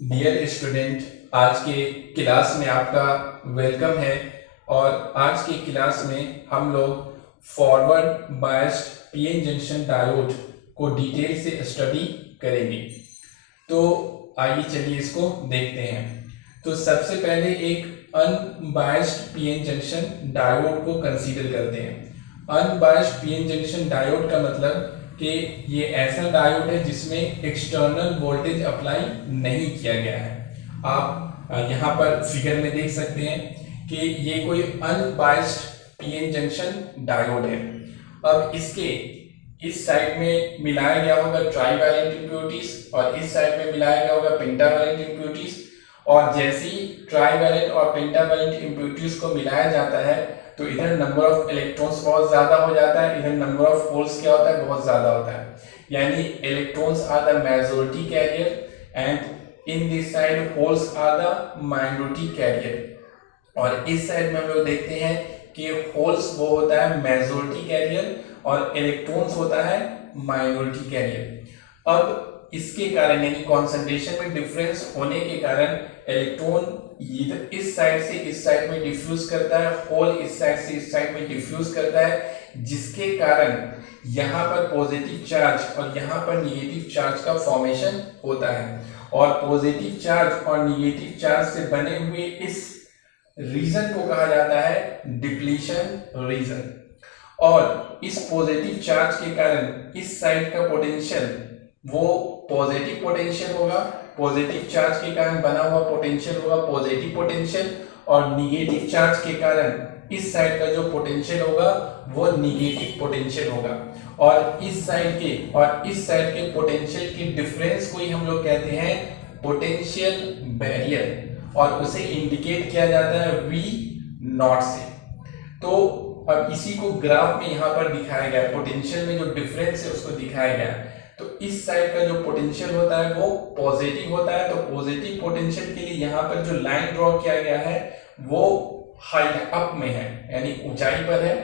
Dear student, आज के class में आपका वेलकम है। और आज की क्लास में हम लोग forward biased PN junction diode को डिटेल से स्टडी करेंगे। तो आइए चलिए इसको देखते हैं। तो सबसे पहले एक अनबायस्ड पीएन जंक्शन डायोड को कंसीडर करते हैं। अनबायस्ड पीएन जंक्शन डायोड का मतलब कि ये ऐसा डायोड है जिसमें एक्सटर्नल वोल्टेज अप्लाई नहीं किया गया है। आप यहाँ पर फिगर में देख सकते हैं कि ये कोई अनबायस्ड पीएन जंक्शन डायोड है। अब इसके इस साइड में मिलाया गया होगा ट्राईवैलेंट इम्प्योरिटीज और इस साइड में मिलाया गया होगा पेंटावैलेंट इम्प्योरिटीज। और जैसे ही ट्राईवैलेंट और पेंटावैलेंट इम्प्योरिटीज को मिलाया जाता है तो इधर नंबर ऑफ इलेक्ट्रॉन्स बहुत ज्यादा हो जाता है, इधर नंबर ऑफ होल्स क्या होता है, बहुत ज्यादा होता है। यानी electrons are the majority carrier and in this side holes are the minority carrier. और इस साइड में हम लोग देखते हैं कि होल्स वो होता है मेजॉरिटी कैरियर और इलेक्ट्रॉन्स होता है माइनॉरिटी कैरियर। अब इसके कारण यानी कॉन्सेंट्रेशन में डिफरेंस होने के कारण इलेक्ट्रॉन इधर इस साइड से इस साइड में डिफ्यूज करता है, होल इस साइड से इस साइड में डिफ्यूज करता है, जिसके कारण यहाँ पर पॉजिटिव चार्ज और यहाँ पर निगेटिव चार्ज का फॉर्मेशन होता है। और पॉजिटिव चार्ज और निगेटिव चार्ज से बने हुए इस रीजन को कहा जाता है डिप्लीशन रीजन। और इस पॉजिटिव चार्ज के कारण इस साइड का पोटेंशियल वो पॉजिटिव पोटेंशियल होगा, पॉजिटिव चार्ज के कारण बना हुआ पोटेंशियल होगा पॉजिटिव पोटेंशियल। और निगेटिव चार्ज के कारण इस साइड का जो पोटेंशियल होगा वो निगेटिव पोटेंशियल होगा। और इस साइड के और इस साइड के पोटेंशियल के डिफरेंस को ही हम लोग कहते हैं पोटेंशियल बैरियर और उसे इंडिकेट किया जाता है V नॉट से। तो अब इसी को ग्राफ में यहाँ पर दिखाया गया, पोटेंशियल में जो डिफरेंस है उसको दिखाया गया। तो इस साइड का जो पोटेंशियल होता है वो पॉजिटिव होता है, तो पॉजिटिव पोटेंशियल के लिए यहाँ पर जो लाइन ड्रॉ किया गया है वो हाइट अप में है, यानी ऊंचाई पर है,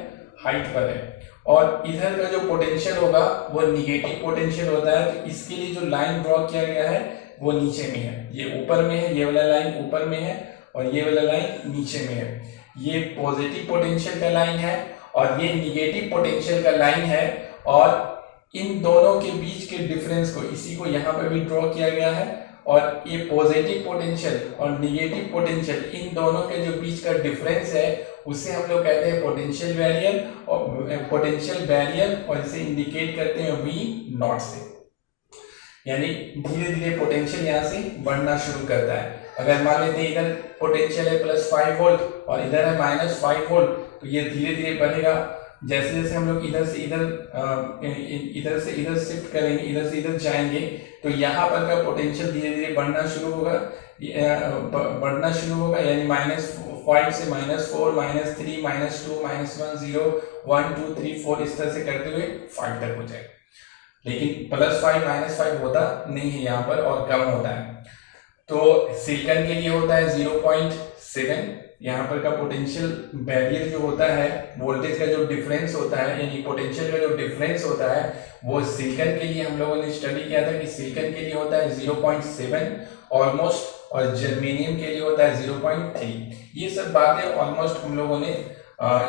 हाइट पर है। और इधर का जो पोटेंशियल होगा वो निगेटिव पोटेंशियल होता है, तो इसके लिए जो लाइन ड्रॉ किया गया है वो नीचे में है, ये ऊपर में है, ये वाला लाइन ऊपर में है और ये वाला लाइन नीचे में है। ये पॉजिटिव पोटेंशियल का लाइन है और ये निगेटिव पोटेंशियल का लाइन है। और इन दोनों के बीच के डिफरेंस को इसी को यहाँ पर भी ड्रॉ किया गया है। और ये पॉजिटिव पोटेंशियल और निगेटिव पोटेंशियल इन दोनों के जो बीच का डिफरेंस है उसे हम लोग कहते हैं पोटेंशियल बैरियर और इसे इंडिकेट करते हैं V नॉट से। यानी धीरे धीरे पोटेंशियल यहाँ से बढ़ना शुरू करता है। अगर मान लेते हैं इधर पोटेंशियल है +5 वोल्ट और इधर है -5 वोल्ट, तो ये धीरे धीरे बढ़ेगा। जैसे जैसे हम लोग इधर से इधर शिफ्ट करेंगे, इधर से इधर जाएंगे, तो यहाँ पर का पोटेंशियल धीरे धीरे बढ़ना शुरू होगा यानी -5 से -4 -3 -2 -1 0 1 2 3 4 इस तरह से करते हुए 5 तक हो जाएगा। लेकिन +5 -5 होता नहीं है यहाँ पर और कम होता है। तो सिलिकॉन के लिए होता है 0.7। यहाँ पर का पोटेंशियल बैरियर जो होता है, वोल्टेज का जो डिफरेंस होता है यानी पोटेंशियल का जो डिफरेंस होता है वो सिलिकॉन के लिए हम लोगों ने स्टडी किया था कि सिलिकॉन के लिए होता है 0.7 ऑलमोस्ट और जर्मेनियम के लिए होता है 0.3। ये सब बातें ऑलमोस्ट हम लोगों ने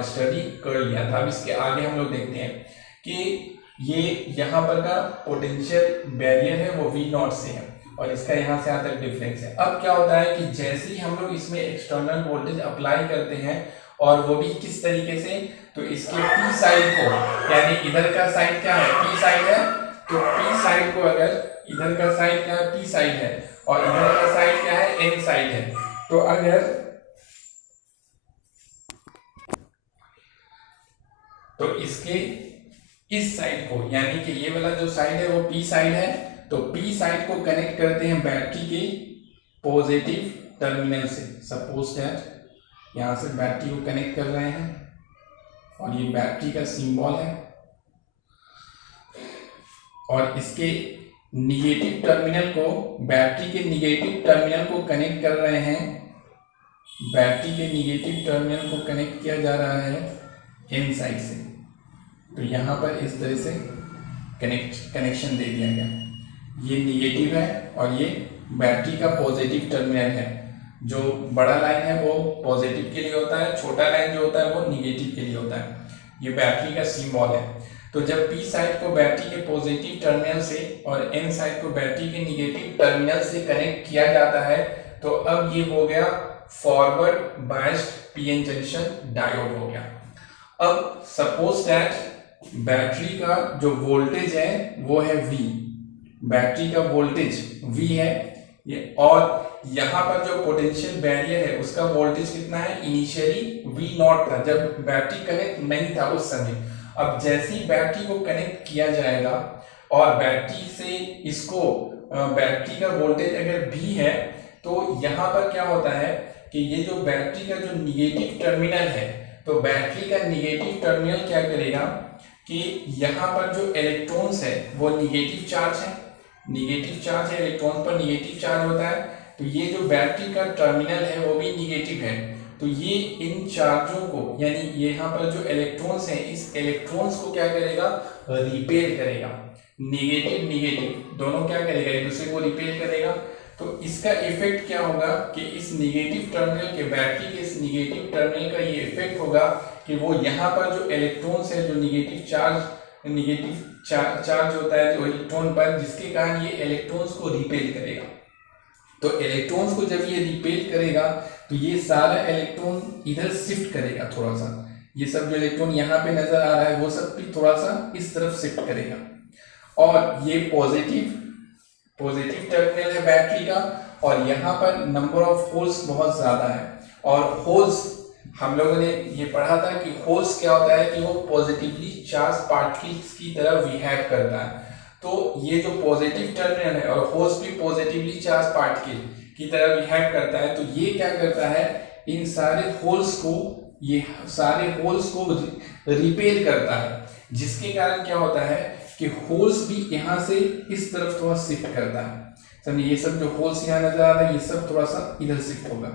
स्टडी कर लिया था। अब इसके आगे हम लोग देखते हैं कि ये यहाँ पर का पोटेंशियल बैरियर है वो V नॉट से है और इसका यहाँ से यहाँ तक डिफरेंस है। अब क्या होता है कि जैसे ही हम लोग इसमें एक्सटर्नल वोल्टेज अप्लाई करते हैं और वो भी किस तरीके से, तो इसके P साइड को यानी इधर का साइड क्या है, P साइड है, तो P साइड को अगर इधर का साइड क्या है, P साइड है और इधर का साइड क्या है, N साइड है, तो अगर तो इसके इस साइड को यानी कि ये वाला जो साइड है वो P साइड है, तो P साइड को कनेक्ट करते हैं बैटरी के पॉजिटिव टर्मिनल से। सपोज दैट यहाँ से बैटरी को कनेक्ट कर रहे हैं और ये बैटरी का सिंबल है। और इसके निगेटिव टर्मिनल को बैटरी के निगेटिव टर्मिनल को कनेक्ट कर रहे हैं, बैटरी के निगेटिव टर्मिनल को कनेक्ट किया जा रहा है N साइड से। तो यहाँ पर इस तरह से कनेक्शन दे दिया गया, ये निगेटिव है और ये बैटरी का पॉजिटिव टर्मिनल है। जो बड़ा लाइन है वो पॉजिटिव के लिए होता है, छोटा लाइन जो होता है वो निगेटिव के लिए होता है। ये बैटरी का सिंबल है। तो जब पी साइड को बैटरी के पॉजिटिव टर्मिनल से और एन साइड को बैटरी के निगेटिव टर्मिनल से कनेक्ट किया जाता है, तो अब ये हो गया forward biased PN junction diode हो गया। अब सपोज दैट बैटरी का जो वोल्टेज है वो है V, बैटरी का वोल्टेज V है ये, और यहाँ पर जो पोटेंशियल बैरियर है उसका वोल्टेज कितना है, इनिशियली V0 था जब बैटरी कनेक्ट नहीं था उस समय। अब जैसे ही बैटरी को कनेक्ट किया जाएगा और बैटरी से इसको बैटरी का वोल्टेज अगर V है, तो यहाँ पर क्या होता है कि ये जो बैटरी का जो निगेटिव टर्मिनल है, तो बैटरी का निगेटिव टर्मिनल क्या करेगा कि यहाँ पर जो इलेक्ट्रॉन्स है वो निगेटिव चार्ज है, निगेटिव चार्ज है, इलेक्ट्रॉन पर निगेटिव चार्ज होता है, तो ये जो बैटरी का टर्मिनल है वो भी निगेटिव है। तो ये इन चार्जों को, यानी यहाँ पर जो इलेक्ट्रॉन्स हैं, इस इलेक्ट्रॉन्स को क्या करेगा, रिपेल करेगा। निगेटिव निगेटिव दोनों क्या करेगा, एक दूसरे को रिपेल करेगा। तो इसका इफेक्ट क्या होगा कि इस निगेटिव टर्मिनल के, बैटरी के इस निगेटिव टर्मिनल का ये इफेक्ट होगा कि वो यहाँ पर जो इलेक्ट्रॉन्स है, जो निगेटिव चार्ज होता है जो इलेक्ट्रॉन पर, जिसके कारण ये इलेक्ट्रॉन्स को रिपेल करेगा। तो इलेक्ट्रॉन्स को जब ये रिपेल करेगा तो ये सारा इलेक्ट्रॉन इधर शिफ्ट करेगा थोड़ा सा, ये सब जो इलेक्ट्रॉन यहाँ पे नजर आ रहा है वो सब भी थोड़ा सा इस तरफ शिफ्ट करेगा। और ये पॉजिटिव टर्मिनल है बैटरी का, और यहाँ पर नंबर ऑफ होल्स बहुत ज्यादा है। और होल्स हम लोगों ने ये पढ़ा था कि होल्स क्या होता है कि वो पॉजिटिवली चार्ज पार्टिकल्स की तरह बिहेव करता है। तो ये जो पॉजिटिव टर्मिनल है और होल्स भी पॉजिटिवली चार्ज पार्टिकल की तरह बिहेव करता है, तो ये क्या करता है, इन सारे होल्स को रिपेल करता है, जिसके कारण क्या होता है कि होल्स भी यहाँ से इस तरफ थोड़ा शिफ्ट करता है। समझिए, ये सब जो होल्स यहाँ नजर आ रहा है ये सब थोड़ा सा इधर शिफ्ट होगा,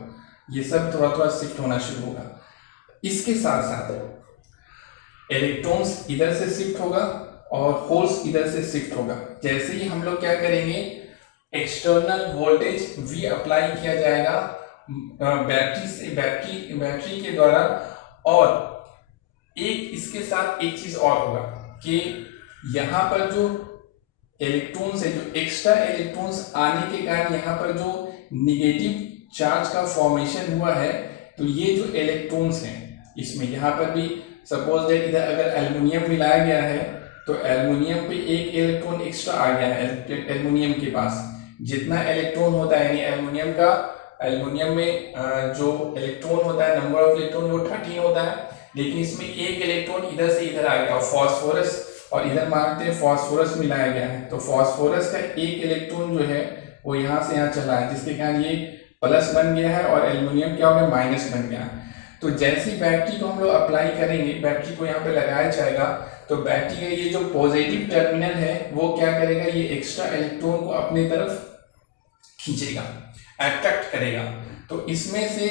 ये सब थोड़ा थोड़ा शिफ्ट होना शुरू होगा। इसके साथ साथ इलेक्ट्रॉन्स इधर से शिफ्ट होगा और होल्स इधर से शिफ्ट होगा। जैसे ही हम लोग क्या करेंगे, एक्सटर्नल वोल्टेज V अप्लाई किया जाएगा बैटरी के द्वारा। और एक इसके साथ एक चीज और होगा कि यहाँ पर जो इलेक्ट्रॉन्स है, जो एक्स्ट्रा इलेक्ट्रॉन्स आने के कारण यहाँ पर जो निगेटिव चार्ज का फॉर्मेशन हुआ है, तो ये जो इलेक्ट्रॉन्स हैं इसमें, यहाँ पर भी सपोज दैट इधर अगर एल्युमिनियम मिलाया गया है तो एल्युमिनियम पे एक इलेक्ट्रॉन एक्स्ट्रा आ गया है। एल्युमिनियम के पास जितना इलेक्ट्रॉन होता है, यानी एल्युमिनियम में जो इलेक्ट्रॉन होता है, नंबर ऑफ इलेक्ट्रॉन वो 13 होता है, लेकिन इसमें एक इलेक्ट्रॉन इधर से इधर आ गया। और फॉस्फोरस, और इधर मानते हैं फॉस्फोरस मिलाया गया है, तो फॉस्फोरस का एक इलेक्ट्रॉन जो है वो यहाँ से यहाँ चला है, जिसके कारण ये प्लस बन गया है और एल्युमिनियम क्या हो गया, माइनस बन गया। तो जैसी बैटरी को हम लोग अप्लाई करेंगे, बैटरी को यहाँ पे लगाया जाएगा, तो बैटरी का ये जो पॉजिटिव टर्मिनल है वो क्या करेगा, ये एक्स्ट्रा इलेक्ट्रॉन को अपनी तरफ खींचेगा, अट्रैक्ट करेगा। तो इसमें से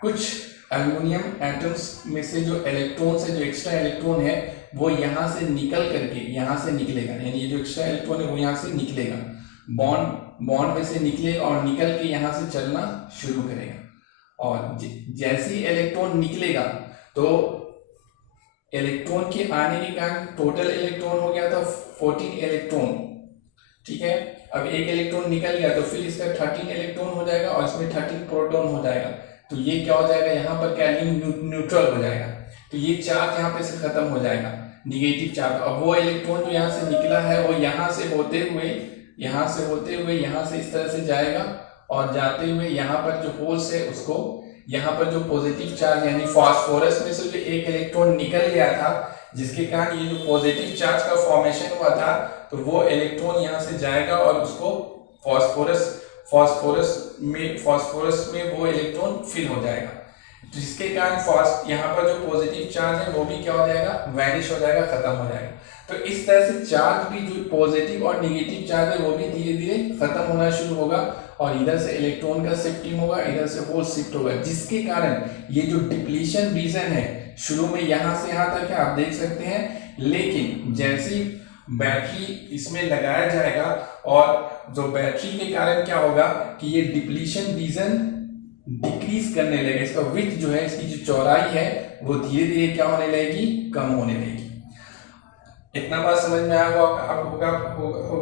कुछ एल्युमिनियम एटम्स में से जो इलेक्ट्रॉन्स है, जो एक्स्ट्रा इलेक्ट्रॉन है, वो यहाँ से निकल करके यहाँ से निकलेगा, यानी ये जो एक्स्ट्रा इलेक्ट्रॉन है वो यहाँ से निकलेगा, बॉन्ड में से निकलेगा और निकल के यहाँ से चलना शुरू करेगा। और जैसे ही इलेक्ट्रॉन निकलेगा तो इलेक्ट्रॉन के आने के कारण टोटल इलेक्ट्रॉन हो गया था 14 इलेक्ट्रॉन, ठीक है। अब एक इलेक्ट्रॉन निकल गया तो फिर इसका 13 इलेक्ट्रॉन हो जाएगा और इसमें 13 प्रोटॉन हो जाएगा। तो ये क्या हो जाएगा, यहाँ पर कैल्विन न्यूट्रल हो जाएगा, तो ये चार्ज यहाँ पे से खत्म हो जाएगा, निगेटिव चार्ज। अब वो इलेक्ट्रॉन जो यहाँ से निकला है वो यहाँ से होते हुए यहाँ से इस तरह से जाएगा, और जाते हुए यहाँ पर जो होल्स है उसको, यहाँ पर जो पॉजिटिव चार्ज यानी फास्फोरस में से जो एक इलेक्ट्रॉन निकल गया था, जिसके कारण ये जो पॉजिटिव चार्ज का फॉर्मेशन हुआ था, तो वो इलेक्ट्रॉन यहाँ से जाएगा और उसको फास्फोरस में वो इलेक्ट्रॉन फिल हो जाएगा, जिसके कारण यहाँ पर जो पॉजिटिव चार्ज है वो भी क्या हो जाएगा, वैनिश हो जाएगा, खत्म हो जाएगा। तो इस तरह से चार्ज भी, जो पॉजिटिव और नेगेटिव चार्ज है वो भी धीरे धीरे खत्म होना शुरू होगा, और इधर से इलेक्ट्रॉन का शिफ्टिंग होगा, इधर से होल शिफ्ट होगा, जिसके कारण ये जो डिप्लीशन रीजन है शुरू में यहाँ से यहाँ तक है, आप देख सकते हैं, लेकिन जैसी बैटरी इसमें लगाया जाएगा और जो बैटरी के कारण क्या होगा कि ये डिप्लीशन रीजन डिक्रीज करने लगेगा, इसका विड्थ जो है, इसकी जो चौड़ाई है वो धीरे धीरे क्या होने लगेगी, कम होने लगेगी। इतना बात समझ में आया होगा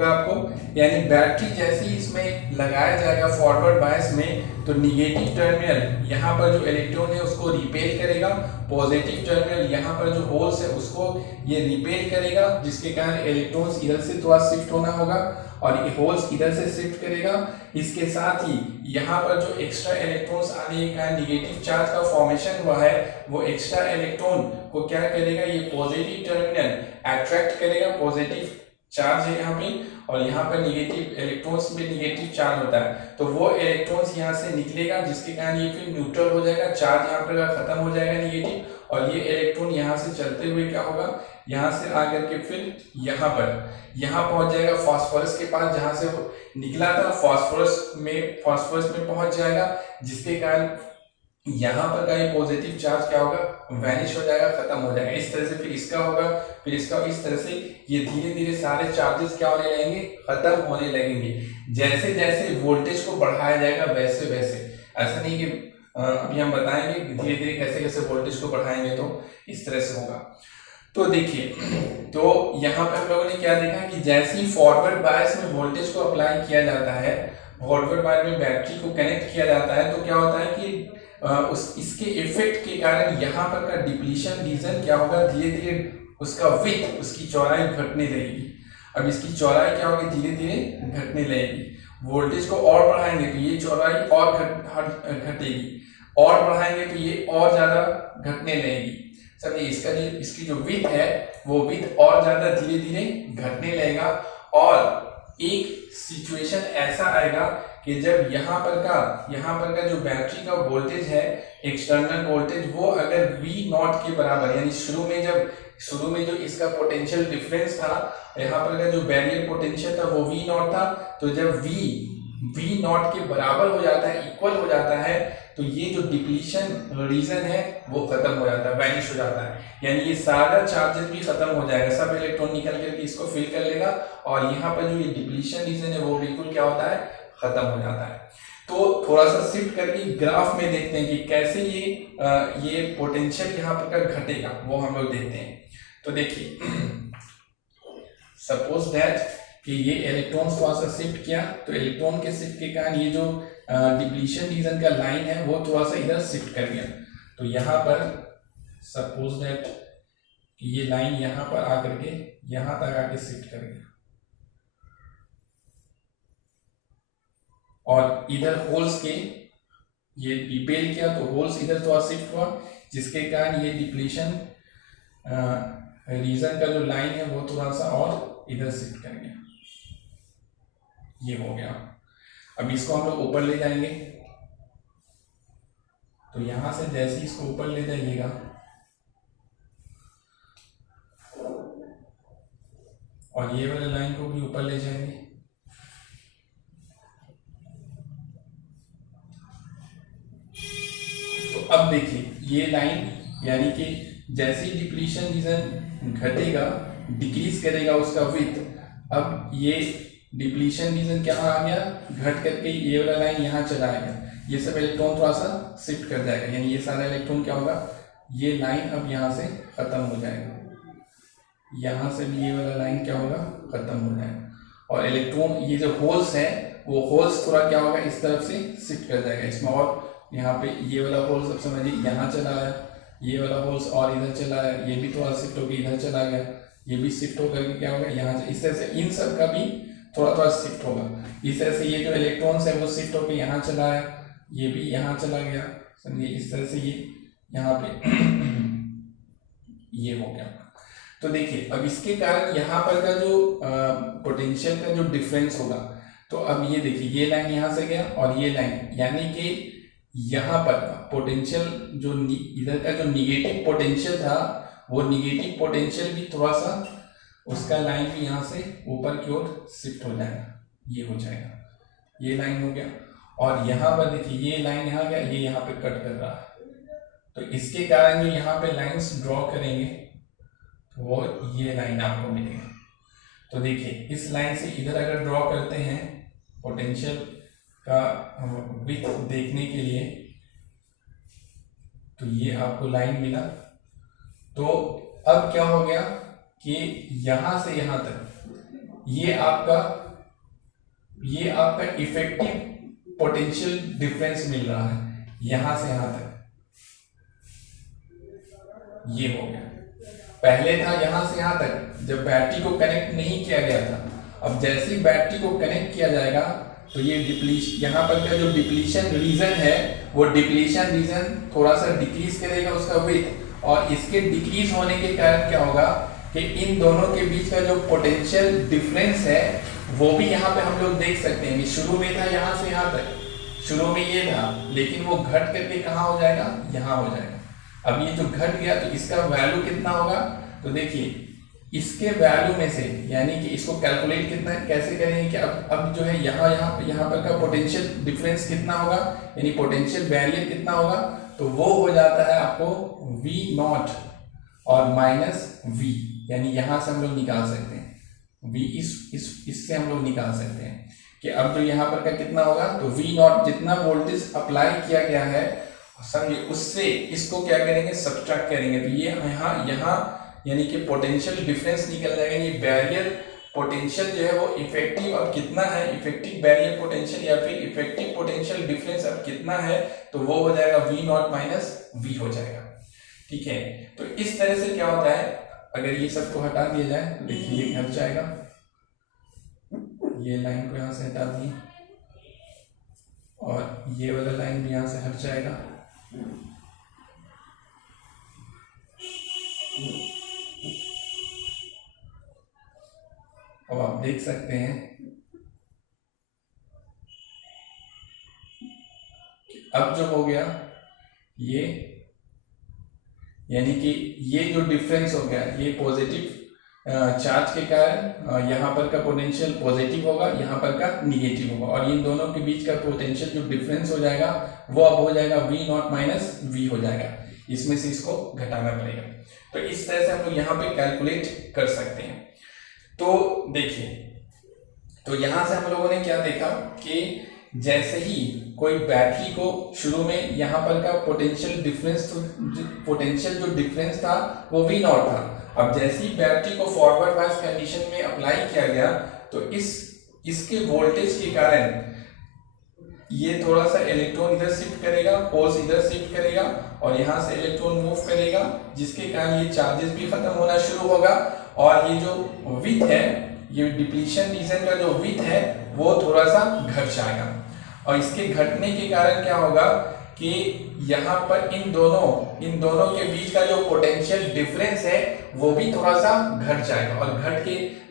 आपको। यानी बैटरी जैसे ही इसमें लगाया जाएगा फॉरवर्ड बायस में, तो निगेटिव टर्मिनल यहाँ पर जो इलेक्ट्रॉन है उसको रिपेल करेगा, पॉजिटिव टर्मिनल यहाँ पर जो होल्स है उसको ये रिपेल करेगा, जिसके कारण इलेक्ट्रॉन्स इधर से थोड़ा शिफ्ट होना होगा और ये होल्स इधर से शिफ्ट करेगा। इसके साथ ही यहाँ पर जो एक्स्ट्रा इलेक्ट्रॉन्स आने के कारण निगेटिव चार्ज का फॉर्मेशन हुआ है, वो एक्स्ट्रा इलेक्ट्रॉन को क्या करेगा, ये पॉजिटिव टर्मिनल अट्रैक्ट करेगा, पॉजिटिव चार्ज है यहाँ पे, और यहाँ पर निगेटिव इलेक्ट्रॉन्स में निगेटिव चार्ज होता है, तो वो इलेक्ट्रॉन्स यहाँ से निकलेगा, जिसके कारण ये फिर न्यूट्रल हो जाएगा, चार्ज यहाँ पर खत्म हो जाएगा निगेटिव, और ये इलेक्ट्रॉन यहाँ से चलते हुए क्या होगा, यहाँ से आकर के फिर यहाँ पहुंच जाएगा फास्फोरस के पास, जहाँ से वो निकला था फास्फोरस में पहुंच जाएगा, जिसके कारण यहाँ पर का ये पॉजिटिव चार्ज क्या होगा, वैनिश हो जाएगा, खत्म हो जाएगा। इस तरह से फिर इसका होगा, फिर इसका, इस तरह से ये धीरे धीरे सारे चार्जेस क्या होने लगेंगे, खत्म होने लगेंगे। जैसे जैसे वोल्टेज को बढ़ाया जाएगा वैसे वैसे, ऐसा नहीं कि अभी हम बताएंगे धीरे धीरे कैसे कैसे वोल्टेज को बढ़ाएंगे, तो इस तरह से होगा। तो देखिए, तो यहाँ पे हम लोगों ने क्या देखा कि जैसे ही फॉरवर्ड बायस में वोल्टेज को अप्लाई किया जाता है, फॉरवर्ड बायस में बैटरी को कनेक्ट किया जाता है, तो क्या होता है कि इसके इफेक्ट के कारण यहाँ पर का डिप्लीशन रीजन क्या होगा, धीरे धीरे उसका विड्थ, उसकी चौड़ाई घटने लगेगी। अब इसकी चौड़ाई क्या होगी, धीरे धीरे घटने लगेगी। वोल्टेज को और बढ़ाएंगे तो ये चौड़ाई और घटेगी, और बढ़ाएंगे तो ये और ज्यादा घटने लगेगी। समझिए, इसकी जो विड्थ है वो विड्थ और ज्यादा धीरे धीरे घटने लगेगा, और एक सिचुएशन ऐसा आएगा कि जब यहाँ पर का जो बैटरी का वोल्टेज है, एक्सटर्नल वोल्टेज, वो अगर V0 के बराबर, यानी शुरू में जो इसका पोटेंशियल डिफरेंस था, यहाँ पर का जो बैरियर पोटेंशियल था वो V0 था, तो जब V0 के बराबर हो जाता है, इक्वल हो जाता है, तो ये जो डिप्लीशन रीजन है वो खत्म हो जाता है, वैनिश हो जाता है। यानी ये सारा चार्जेस भी खत्म हो जाएगा, सब इलेक्ट्रॉन निकल करके इसको फिल कर लेगा, और यहाँ पर जो ये डिप्लीशन रीजन है वो बिल्कुल क्या होता है, खत्म हो जाता है। तो थोड़ा सा शिफ्ट करके ग्राफ में देखते हैं कि कैसे ये पोटेंशियल यहाँ पर का घटेगा, वो हम लोग देखते हैं। तो देखिए, सपोज दैट कि ये इलेक्ट्रॉन थोड़ा सा शिफ्ट किया, तो इलेक्ट्रॉन के शिफ्ट के कारण ये जो डिप्लीशन रीजन का लाइन है वो थोड़ा सा इधर शिफ्ट कर गया। तो यहाँ पर सपोज दैट ये लाइन यहाँ पर आकर के यहाँ तक आके शिफ्ट कर गया, और इधर होल्स के ये रिपेल किया, तो होल्स इधर थोड़ा शिफ्ट हुआ, जिसके कारण ये डिप्लीशन रीजन का जो लाइन है वो थोड़ा सा और इधर शिफ्ट कर गया, ये हो गया। अब इसको हम लोग ऊपर ले जाएंगे, तो यहां से जैसे इसको ऊपर ले जाइएगा, और ये वाले लाइन को भी ऊपर ले जाएंगे, तो अब देखिए ये लाइन, यानी कि जैसे ही डिप्लीशन रीजन घटेगा, डिक्रीज करेगा उसका विड्थ, अब ये डिप्लीशन रीजन क्या आ गया, घट करके ये वाला लाइन यहाँ चला आएगा, ये सब इलेक्ट्रॉन थोड़ा सा शिफ्ट कर जाएगा, यानी ये सारा इलेक्ट्रॉन क्या होगा, ये लाइन अब यहाँ से खत्म हो जाएगा, यहाँ से भी ये वाला लाइन क्या होगा, खत्म हो जाएगा, और इलेक्ट्रॉन ये जो होल्स है वो होल्स थोड़ा क्या होगा, इस तरफ से शिफ्ट कर जाएगा इसमें, और यहाँ पे ये वाला होल्स अब समझिए यहाँ चला आया, ये वाला होल्स और इधर चला आया, ये भी थोड़ा शिफ्ट होकर इधर चला गया, ये भी शिफ्ट होकर के क्या होगा, यहाँ से, इस तरह से इन सब का भी थोड़ा थोड़ा शिफ्ट होगा। इस तरह से ये जो इलेक्ट्रॉन्स है वो शिफ्ट होकर यहाँ चला आया, ये भी यहाँ चला गया, समझिए, इस तरह से ये यहाँ पे ये हो गया। तो देखिए, अब इसके कारण यहाँ पर का जो पोटेंशियल का जो डिफरेंस होगा, तो अब ये देखिए, ये लाइन यहाँ से गया और ये लाइन, यानी कि यहाँ पर पोटेंशियल जो इधर का जो निगेटिव पोटेंशियल था, वो निगेटिव पोटेंशियल भी थोड़ा सा उसका लाइन भी यहाँ से ऊपर की ओर शिफ्ट हो जाएगा, ये हो जाएगा, ये लाइन हो गया। और यहाँ पर देखिए, ये लाइन यहाँ गया, ये यहाँ पे कट कर रहा है, तो इसके कारण जो यहाँ पे लाइंस ड्रॉ करेंगे वो ये लाइन आपको मिलेगा। तो देखिए इस लाइन से इधर अगर ड्रॉ करते हैं पोटेंशियल का विड्थ देखने के लिए, तो ये आपको लाइन मिला। तो अब क्या हो गया कि यहां से यहां तक ये आपका इफेक्टिव पोटेंशियल डिफरेंस मिल रहा है, यहां से यहां तक ये हो गया। पहले था यहां से यहां तक जब बैटरी को कनेक्ट नहीं किया गया था। अब जैसे ही बैटरी को कनेक्ट किया जाएगा तो ये यहाँ पर का जो डिप्लीशन रीजन है वो डिप्लीशन रीजन थोड़ा सा डिक्रीज करेगा उसका विड्थ, और इसके डिक्रीज होने के कारण क्या होगा कि इन दोनों के बीच का जो पोटेंशियल डिफरेंस है वो भी यहाँ पे हम लोग देख सकते हैं कि शुरू में था यहाँ से यहाँ तक, शुरू में ये था, लेकिन वो घट करके कहाँ हो जाएगा, यहाँ हो जाएगा। अब ये जो घट गया तो इसका वैल्यू कितना होगा, तो देखिए इसके वैल्यू में से, यानी कि इसको कैलकुलेट कितना कैसे करेंगे कि अब जो है यहाँ पर का पोटेंशियल डिफरेंस कितना होगा, यानी पोटेंशियल बैरियर कितना होगा, तो वो हो जाता है आपको V नॉट और माइनस V, यानी यहाँ से हम लोग निकाल सकते हैं V, इससे हम लोग निकाल सकते हैं कि अब जो यहाँ पर का कितना होगा, तो V नॉट जितना वोल्टेज अप्लाई किया गया है समझिए उससे इसको क्या करेंगे, सब्ट्रैक्ट करेंगे, तो ये यहाँ यानी कि पोटेंशियल डिफरेंस निकल जाएगा। ये बैरियर पोटेंशियल जो है वो इफेक्टिव अब कितना है, इफेक्टिव बैरियर पोटेंशियल या फिर इफेक्टिव पोटेंशियल डिफरेंस अब कितना है, तो वो हो जाएगा V नॉट माइनस V हो जाएगा। ठीक है, तो इस तरह से क्या होता है, अगर ये सबको हटा दिया जाए तो देखिए ये हट जाएगा, ये लाइन को यहाँ से हटा दिए और ये वाला लाइन भी यहाँ से हट जाएगा। अब आप देख सकते हैं कि अब जो हो गया ये, यानी कि ये जो डिफरेंस हो गया ये पॉजिटिव चार्ज के कारण यहाँ पर का पोटेंशियल पॉजिटिव होगा, यहाँ पर का निगेटिव होगा, और इन दोनों के बीच का पोटेंशियल जो डिफरेंस हो जाएगा वो अब हो जाएगा V नॉट माइनस V हो जाएगा, इसमें से इसको घटाना पड़ेगा। तो इस तरह से हम लोग यहाँ पे कैलकुलेट कर सकते हैं। तो देखिए, तो यहां से हम लोगों ने क्या देखा कि जैसे ही कोई बैटरी को शुरू में यहाँ पर का पोटेंशियल डिफरेंस, तो पोटेंशियल जो डिफरेंस था वो V नॉट था। अब जैसे ही बैटरी को फॉरवर्ड बायस कंडीशन में अप्लाई किया गया तो इसके वोल्टेज के कारण ये थोड़ा सा इलेक्ट्रॉन इधर शिफ्ट करेगा, होल्स इधर शिफ्ट करेगा और यहाँ से इलेक्ट्रॉन मूव करेगा, जिसके कारण ये चार्जेस भी खत्म होना शुरू होगा और ये जो विड्थ है, ये डिप्लीशन रीजन का जो विड्थ है वो थोड़ा सा घट जाएगा। और इसके घटने के कारण क्या होगा कि यहाँ पर इन दोनों के बीच का जो पोटेंशियल डिफरेंस है वो भी थोड़ा सा घट जाएगा, और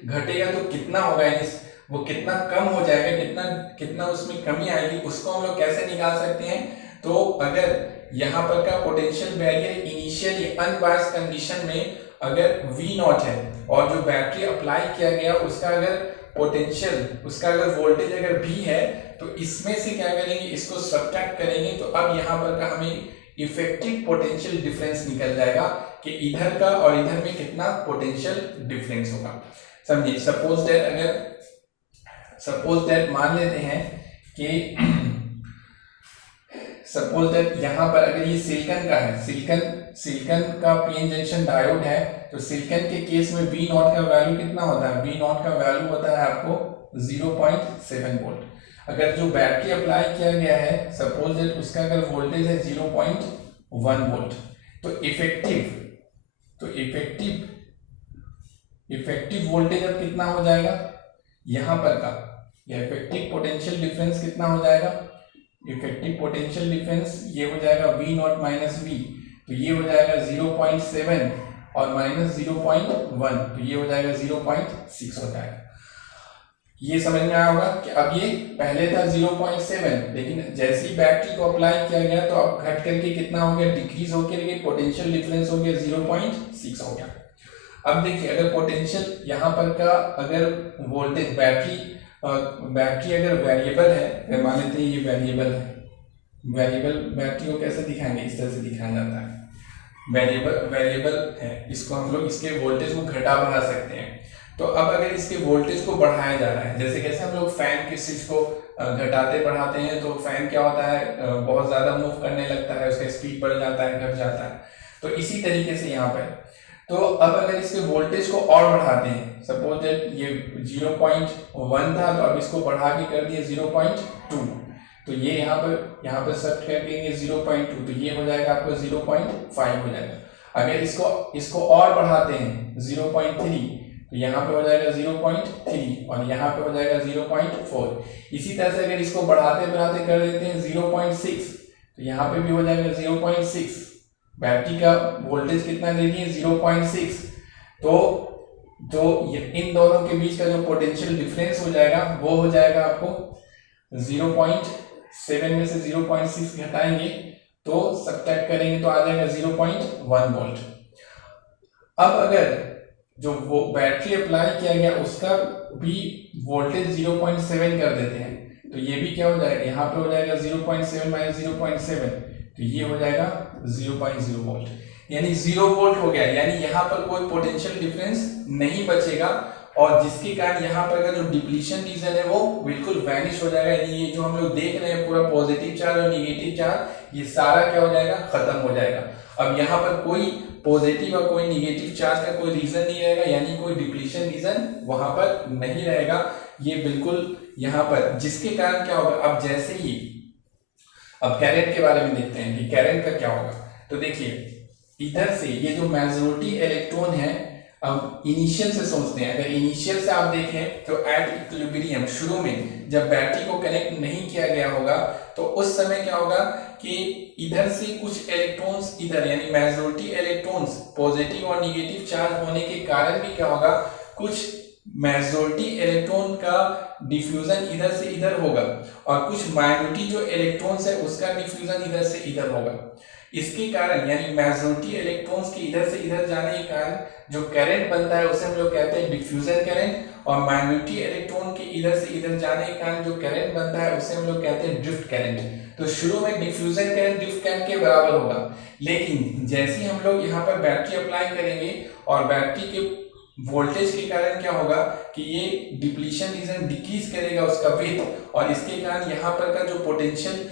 घटेगा तो कितना होगा, यानी वो कितना कम हो जाएगा, कितना उसमें कमी आएगी, उसको हम लोग कैसे निकाल सकते हैं। तो अगर यहाँ पर का potential barrier initially unbiased condition में अगर V नॉट है और जो बैटरी अप्लाई किया गया उसका अगर पोटेंशियल, उसका अगर वोल्टेज अगर V है, तो इसमें से क्या करेंगे, इसको सब्ट्रैक्ट करेंगे, तो अब यहाँ पर का हमें इफेक्टिव पोटेंशियल डिफरेंस निकल जाएगा कि इधर का और इधर में कितना पोटेंशियल डिफरेंस होगा। समझिए, सपोज दैट मान लेते हैं कि सपोज दैट यहाँ पर अगर ये सिलिकॉन का है, सिलिकॉन का पीएन जंक्शन डायोड है, तो सिलिकॉन के केस में V नॉट का वैल्यू कितना होता है, V नॉट का वैल्यू होता है आपको 0.7 वोल्ट। अगर जो बैटरी अप्लाई किया गया है सपोज दैट उसका अगर वोल्टेज है 0.1 वोल्ट, तो इफेक्टिव वोल्टेज अब कितना हो जाएगा, यहाँ पर का या इफेक्टिव पोटेंशियल डिफरेंस कितना हो जाएगा, इफेक्टिव पोटेंशियल डिफरेंस ये हो जाएगा V नॉट माइनस V, तो ये हो जाएगा 0.7 और माइनस 0.1, तो ये हो जाएगा 0.6 हो जाएगा। ये समझ में आया होगा कि अब ये पहले था 0.7, लेकिन जैसे ही बैटरी को अप्लाई किया गया तो अब घट करके कितना हो गया, डिक्रीज होकर के पोटेंशियल डिफरेंस हो गया 0.6 हो गया। अब देखिए, अगर पोटेंशियल यहाँ पर का अगर वोल्टेज बैटरी अगर वेरिएबल है, मान लेते हैं ये वेरिएबल है, वेरिएबल बैटरी को कैसे दिखाएंगे, इस तरह से दिखाया जाता है, वेरिएबल है, इसको हम लोग इसके वोल्टेज को घटा बढ़ा सकते हैं। तो अब अगर इसके वोल्टेज को बढ़ाया जा रहा है, जैसे कैसे हम लोग फैन की स्विच को घटाते बढ़ाते हैं तो फैन क्या होता है, बहुत ज्यादा मूव करने लगता है, उसका स्पीड बढ़ जाता है, घट जाता है। तो इसी तरीके से यहाँ पर तो अब अगर इसके वोल्टेज को और बढ़ाते हैं, सपोज दैट ये 0.1 था तो अब इसको बढ़ा के कर दिए 0.2, तो ये यहाँ पर सब क्या कहेंगे 0.2, तो ये हो जाएगा आपको 0.5 हो जाएगा। अगर इसको और बढ़ाते हैं 0.3 तो यहाँ पे हो जाएगा 0.3 और यहाँ पे हो जाएगा 0.4। इसी तरह से अगर इसको बढ़ाते बढ़ाते कर देते हैं 0.6 तो यहाँ पे भी हो जाएगा 0.6। बैटरी का वोल्टेज कितना दे दिए 0.6, तो इन दोनों के बीच का जो पोटेंशियल डिफरेंस हो जाएगा वो हो जाएगा आपको 0.7 में से 0.6 घटाएंगे तो सब्ट्रैक्ट करेंगे तो आ जाएगा 0.1 वोल्ट। अब अगर जो वो बैटरी अप्लाई किया गया उसका भी वोल्टेज 0.7 कर देते हैं तो ये भी क्या हो जाएगा, यहाँ पे हो जाएगा 0.7 माइनस 0.7 तो ये हो जाएगा 0.0 वोल्ट, यानी 0 वोल्ट हो गया। यानी यहाँ पर कोई पोटेंशियल डिफरेंस नहीं बचेगा और जिसके कारण यहाँ पर का जो डिप्लीशन रीजन है वो बिल्कुल वैनिश हो जाएगा। यानी ये जो हम लोग देख रहे हैं पूरा पॉजिटिव चार्ज और निगेटिव चार्ज ये सारा क्या हो जाएगा, खत्म हो जाएगा। अब यहाँ पर कोई पॉजिटिव और कोई निगेटिव चार्ज का कोई रीजन नहीं रहेगा, यानी कोई डिप्लीशन रीजन वहां पर नहीं रहेगा। ये बिल्कुल यहाँ पर जिसके कारण क्या होगा, अब जैसे ही अब करंट के बारे में देखते हैं कि करंट का क्या होगा। तो देखिए इधर से ये जो मेजॉरिटी इलेक्ट्रॉन है, अब इनिशियल से सोचते हैं, अगर इनिशियल से आप देखें तो एट इक्विलिब्रियम शुरू में जब बैटरी को कनेक्ट नहीं किया गया होगा तो उस समय क्या होगा कि इधर से कुछ इलेक्ट्रॉन्स इधर, यानी मेजॉरिटी इलेक्ट्रॉन्स पॉजिटिव और निगेटिव चार्ज होने के कारण भी क्या होगा, कुछ मेजॉरिटी इलेक्ट्रॉन का डिफ्यूजन इधर से इधर होगा और कुछ माइनॉरिटी जो इलेक्ट्रॉन्स है उसका डिफ्यूजन इधर से इधर होगा। इसके कारण यानी मेजॉरिटी इलेक्ट्रॉन्स के इधर से इधर जाने के कारण जो करंट बनता है उसे हम लोग कहते हैं डिफ्यूजन करंट, और माइनॉरिटी इलेक्ट्रॉन के इधर से इधर जाने के कारण जो करंट बनता है उसे हम लोग कहते हैं ड्रिफ्ट करंट। तो शुरू में डिफ्यूजन करंट ड्रिफ्ट करंट के बराबर होगा, लेकिन जैसे ही हम लोग यहाँ पर बैटरी अप्लाई करेंगे और बैटरी के वोल्टेज के कारण क्या होगा कि ये डिप्लीशन रीजन डिक्रीज करेगा उसका वेट, और इसके कारण यहाँ पर का जो पोटेंशियल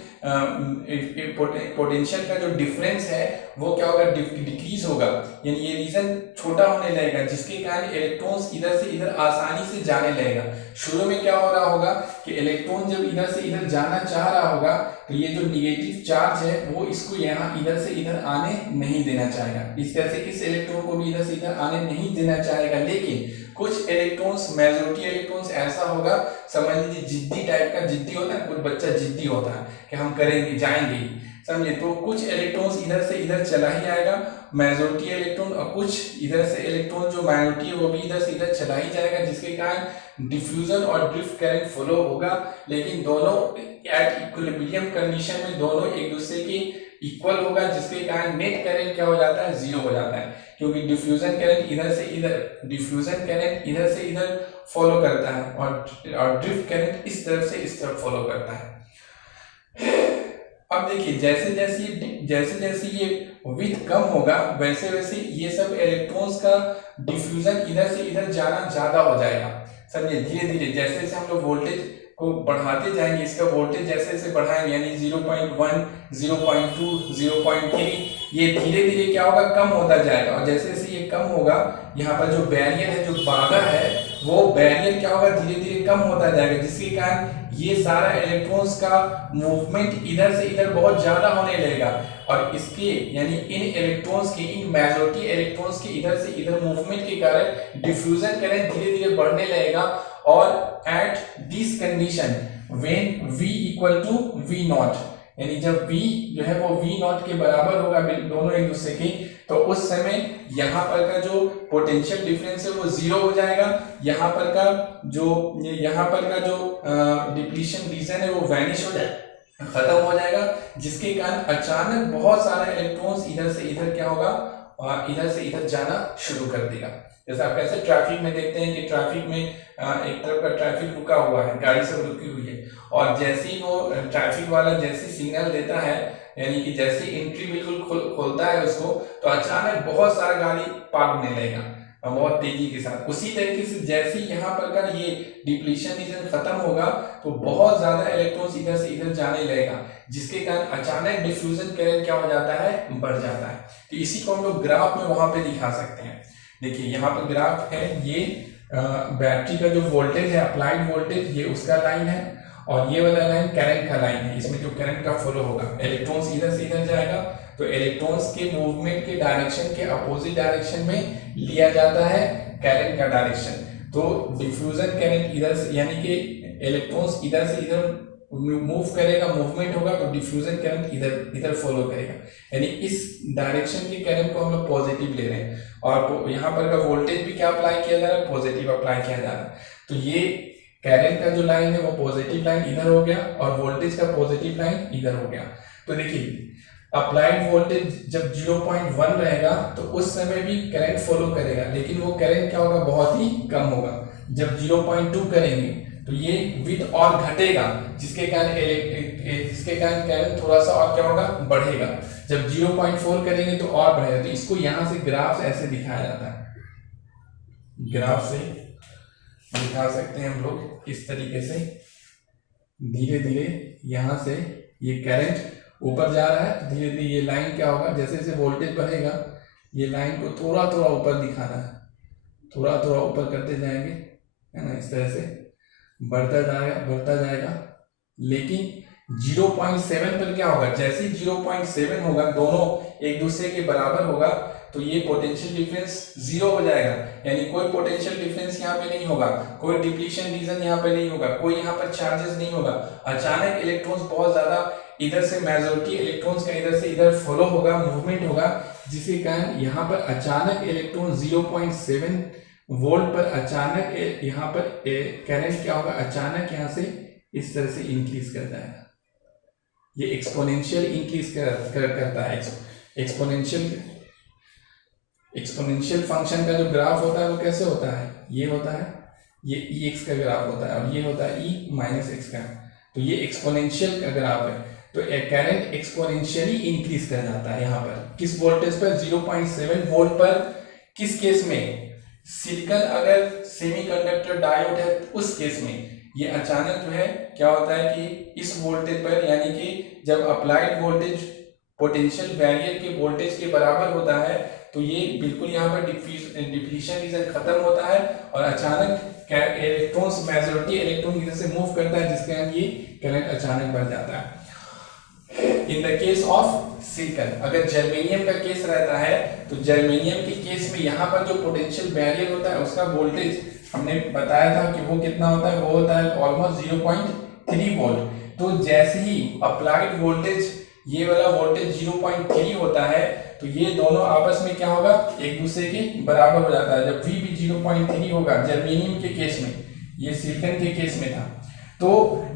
का जो डिफरेंस है वो क्या होगा, डिक्रीज होगा, यानी ये रीजन छोटा होने लगेगा जिसके कारण इलेक्ट्रॉन्स इधर से इधर आसानी से जाने लगेगा। शुरू में क्या हो रहा होगा कि इलेक्ट्रॉन जब इधर से इधर जाना चाह रहा होगा तो ये जो निगेटिव चार्ज है वो इसको यहाँ इधर से इधर आने नहीं देना चाहेगा, इस तरह से इस इलेक्ट्रॉन को भी इधर से इधर आने नहीं देना चाहेगा। लेकिन कुछ इलेक्ट्रॉन्स मेजॉरिटी इलेक्ट्रॉन्स ऐसा होगा, समझ लीजिए जिद्दी टाइप का, जिद्दी होता है कुछ बच्चा जिद्दी होता है कि हम करेंगे जाएंगे, समझे, तो कुछ इलेक्ट्रॉन्स इधर से इधर चला ही आएगा मेजॉरिटी इलेक्ट्रॉन, और कुछ इधर से इलेक्ट्रॉन जो माइनॉरिटी है वो भी इधर से इधर चला ही जाएगा, जिसके कारण डिफ्यूजन और ड्रिफ्ट करंट फ्लो होगा। लेकिन दोनों एट इक्विलिब्रियम कंडीशन में दोनों एक दूसरे के इक्वल होगा, जिसके कारण नेट करंट क्या हो जाता है, जीरो हो जाता है, क्योंकि डिफ्यूजन करंट इधर से इधर फॉलो करता है और ड्रिफ्ट करंट इस तरफ से इस तरफ फॉलो करता है। अब देखिए जैसे जैसे ये विड्थ कम होगा वैसे वैसे ये सब इलेक्ट्रॉन्स का डिफ्यूजन इधर से इधर जाना ज्यादा हो जाएगा। समझिए धीरे धीरे जैसे जैसे हम लोग वोल्टेज को बढ़ाते जाएंगे, इसका वोल्टेज जैसे जैसे बढ़ाएंगे यानी 0.1, 0.2, 0.3 ये धीरे धीरे क्या होगा, कम होता जाएगा, और जैसे जैसे ये कम होगा यहाँ पर जो बैरियर है, जो बाधा है, वो बैरियर क्या होगा, धीरे धीरे कम होता जाएगा, जिसके कारण ये सारा इलेक्ट्रॉन्स का मूवमेंट इधर से इधर बहुत ज्यादा होने लगेगा, और इसके यानी इन इलेक्ट्रॉन्स के, इन मेजॉरिटी इलेक्ट्रॉन्स के इधर से इधर मूवमेंट के कारण डिफ्यूजन करंट धीरे धीरे बढ़ने लगेगा। और at this condition when V equal to V naught, यानी जब V जो है वो V नॉट के बराबर होगा दोनों एक दूसरे के, तो उस समय यहाँ पर का जो पोटेंशियल डिफरेंस है वो जीरो हो जाएगा, यहाँ पर का जो डिप्लीशन रीजन है वो वैनिश हो जाएगा, खत्म हो जाएगा, जिसके कारण अचानक बहुत सारे इलेक्ट्रॉन्स इधर से इधर क्या होगा, इधर से इधर जाना शुरू कर देगा। जैसे आप कैसे ट्रैफिक में देखते हैं कि ट्रैफिक में एक तरफ का ट्रैफिक रुका हुआ है, गाड़ी सब रुकी हुई है, और जैसे ही वो ट्रैफिक वाला जैसे सिग्नल देता है, यानी कि जैसे एंट्री बिल्कुल खोलता है उसको, तो अचानक बहुत सारा गाड़ी पार होने लगेगा। बहुत तेजी के साथ। उसी तरीके से जैसे ही यहाँ पर का ये डिप्लीशन रीजन खत्म होगा तो बहुत ज्यादा इलेक्ट्रॉन्स इधर से इधर जाने लगेगा, जिसके कारण अचानक डिफ्यूजन करंट क्या हो जाता है, बढ़ जाता है। तो इसी को हम लोग ग्राफ में वहां पे दिखा सकते हैं। देखिए यहाँ पर ग्राफ है, ये बैटरी का जो वोल्टेज है, अप्लाइड वोल्टेज, ये उसका लाइन है, और ये वाला लाइन करंट का लाइन है। इसमें जो करंट का फ्लो होगा, इलेक्ट्रॉन्स इधर से इधर जाएगा तो इलेक्ट्रॉन्स के मूवमेंट के डायरेक्शन के अपोजिट डायरेक्शन में लिया जाता है करंट का डायरेक्शन। तो डिफ्यूजन करंट इधर से, यानी कि इलेक्ट्रॉन्स इधर से इधर मूव करेगा, मूवमेंट होगा, तो डिफ्यूजन करंट इधर इधर फॉलो करेगा, यानी इस डायरेक्शन के करंट को हम लोग पॉजिटिव ले रहे हैं। और यहाँ पर का वोल्टेज भी क्या अप्लाई किया जा रहा है, पॉजिटिव अप्लाई किया जा रहा है। तो ये करंट का जो लाइन है वो पॉजिटिव लाइन इधर हो गया और वोल्टेज का पॉजिटिव लाइन इधर हो गया। तो देखिए अप्लाइड वोल्टेज जब 0.1 रहेगा तो उस समय भी करंट फॉलो करेगा, लेकिन वो करंट क्या होगा, बहुत ही कम होगा। जब 0.2 करेंगे तो ये विड्थ और घटेगा, जिसके कारण करंट थोड़ा सा और क्या होगा, बढ़ेगा। जब 0.4 करेंगे तो और बढ़ेगा। तो इसको यहाँ से ग्राफ ऐसे दिखाया जाता है, ग्राफ से दिखा सकते हैं हम लोग इस तरीके से। धीरे धीरे यहाँ से ये करंट ऊपर जा रहा है, धीरे धीरे ये लाइन क्या होगा, जैसे जैसे वोल्टेज बढ़ेगा ये लाइन को थोड़ा थोड़ा ऊपर दिखाना है, थोड़ा थोड़ा ऊपर करते जाएंगे, है ना, इस तरह से बढ़ता जाएगा। लेकिन 0.7 पर क्या होगा, जैसे ही 0.7 होगा, दोनों एक दूसरे के बराबर होगा, तो ये पोटेंशियल डिफरेंस जीरो हो जाएगा, यानी कोई पोटेंशियल डिफरेंस यहाँ पे नहीं होगा, कोई डिप्लीशन रीजन यहाँ पे नहीं होगा, कोई यहाँ पर चार्जेस नहीं होगा। अचानक इलेक्ट्रॉन्स बहुत ज्यादा इधर से, मेजॉरिटी इलेक्ट्रॉन्स का इधर से इधर फ्लो होगा, मूवमेंट होगा, जिसके कारण यहाँ पर अचानक इलेक्ट्रॉन 0.7 वोल्ट पर अचानक यहाँ पर करंट क्या होगा, अचानक यहाँ से इस तरह से इंक्रीज कर जाएगा। ये एक्सपोनेंशियल इंक्रीज करता है। एक्सपोनेंशियल फंक्शन का जो ग्राफ होता है वो कैसे होता है, ये होता है, ये एक्स का ग्राफ होता है और ये होता है -x का। तो ये एक्सपोनेंशियल का ग्राफ है। तो करंट एक्सपोनेंशियली इंक्रीज कर जाता है यहाँ पर, किस वोल्टेज पर, 0.7 वोल्ट पर। किस केस में, सिलिकॉन अगर सेमीकंडक्टर डायोड है उस केस में ये अचानक जो है क्या होता है कि इस वोल्टेज पर, यानी कि जब अप्लाइड वोल्टेज पोटेंशियल बैरियर के वोल्टेज के बराबर होता है, तो ये बिल्कुल यहाँ पर डिप्लीशन रीजन खत्म होता है और अचानक इलेक्ट्रॉन्स, मेजॉरिटी इलेक्ट्रॉन इधर से मूव करता है, जिसके कारण ये करंट अचानक बढ़ जाता है। In the case of silicon, अगर जर्मेनियम का केस रहता है तो जर्मेनियम के केस में यहाँ पर जो पोटेंशियल बैरियर होता है उसका वोल्टेज हमने बताया था कि वो कितना होता है, वो होता है ऑलमोस्ट 0.3 वोल्ट। तो जैसे ही अप्लाइड वोल्टेज, ये वाला वोल्टेज 0.3 होता है, तो ये दोनों आपस में क्या होगा, एक दूसरे के बराबर हो जाता है। जब V भी 0.3 होगा जर्मेनियम के केस में, ये सिलिकॉन के केस में था, तो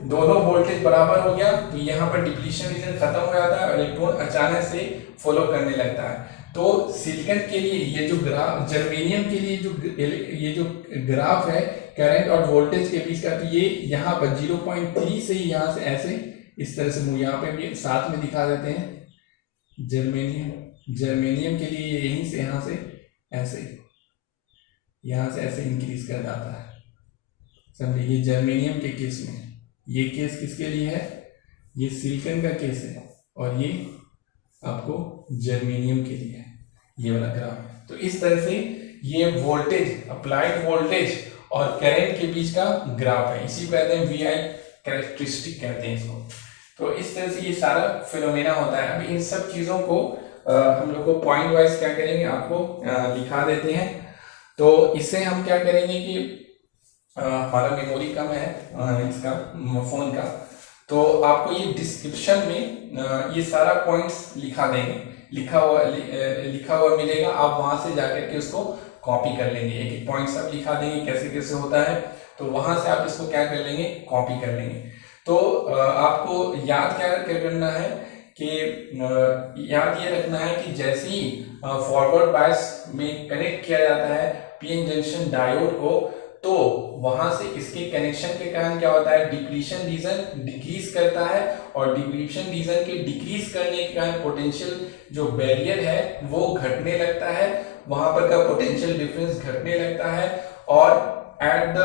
दोनों वोल्टेज बराबर हो गया, तो यहाँ पर डिप्लीशन रीजन खत्म हो जाता है, इलेक्ट्रॉन अचानक से फॉलो करने लगता है। तो सिलिकॉन के लिए ये जो ग्राफ, जर्मेनियम के लिए ये जो ग्राफ है करंट और वोल्टेज के बीच का, तो ये यहाँ पर 0.3 से ही यहाँ से ऐसे इस तरह से, यहाँ पे भी साथ में दिखा देते हैं। जर्मेनियम के लिए यहीं से यहाँ से ऐसे, यहाँ से ऐसे इंक्रीज कर जाता है, समझे। ये जर्मेनियम के केस में, ये केस किसके लिए है, ये सिलिकॉन का केस है, और ये आपको जर्मेनियम के लिए है, ये वाला ग्राफ। तो इस तरह से ये वोल्टेज, अप्लाइड वोल्टेज और करंट के बीच का ग्राफ है, इसी को कहते हैं VI कैरेक्टरिस्टिक कहते हैं इसको। तो इस तरह से ये सारा फिनोमेना होता है। अभी इन सब चीजों को हम लोग को पॉइंट वाइज क्या करेंगे, आपको लिखा देते हैं। तो इससे हम क्या करेंगे कि हमारा मेमोरी कम है इसका फोन का, तो आपको ये डिस्क्रिप्शन में ये सारा पॉइंट्स लिखा देंगे, लिखा हुआ मिलेगा। आप वहां से जाकर के उसको कॉपी कर लेंगे, एक एक पॉइंट सब लिखा देंगे कैसे कैसे होता है, तो वहां से आप इसको क्या कर लेंगे, कॉपी कर लेंगे। तो आपको याद क्या करना है कि याद ये रखना है कि जैसे ही फॉरवर्ड बायस में कनेक्ट किया जाता है पीएन जंक्शन डायोड को, तो वहां से इसके कनेक्शन के कारण क्या होता है, डिप्लीशन रीजन डिक्रीज करता है, और डिप्लीशन रीजन के डिक्रीज करने के कारण पोटेंशियल जो बैरियर है वो घटने लगता है, वहां पर का पोटेंशियल डिफरेंस घटने लगता है, और at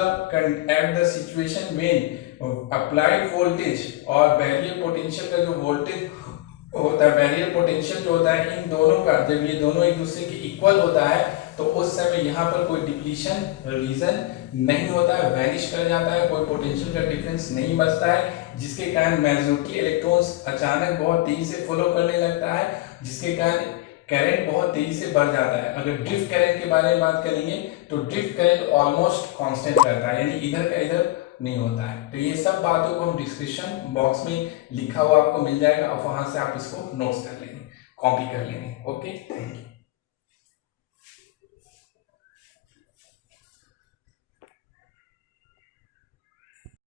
the situation when applied voltage और बैरियर पोटेंशियल का जो वोल्टेज होता है, बैरियर पोटेंशियल जो होता है, इन दोनों का जब ये दोनों एक दूसरे के इक्वल होता है तो उस समय यहाँ पर कोई डिप्लीशन रीजन नहीं होता है, वैनिश कर जाता है, कोई पोटेंशियल का डिफरेंस नहीं बचता है, जिसके कारण मेजॉरिटी इलेक्ट्रॉन्स अचानक बहुत तेजी से फ्लो करने लगता है, जिसके कारण करंट बहुत तेजी से बढ़ जाता है। अगर ड्रिफ्ट करंट के बारे में बात करेंगे तो ड्रिफ्ट करंट ऑलमोस्ट कांस्टेंट रहता है, यानी इधर का इधर नहीं होता है। तो ये सब बातों को हम डिस्क्रिप्शन बॉक्स में लिखा हुआ आपको मिल जाएगा, और वहां से आप इसको नोट्स कर लेंगे, कॉपी कर लेंगे। Okay, thank you.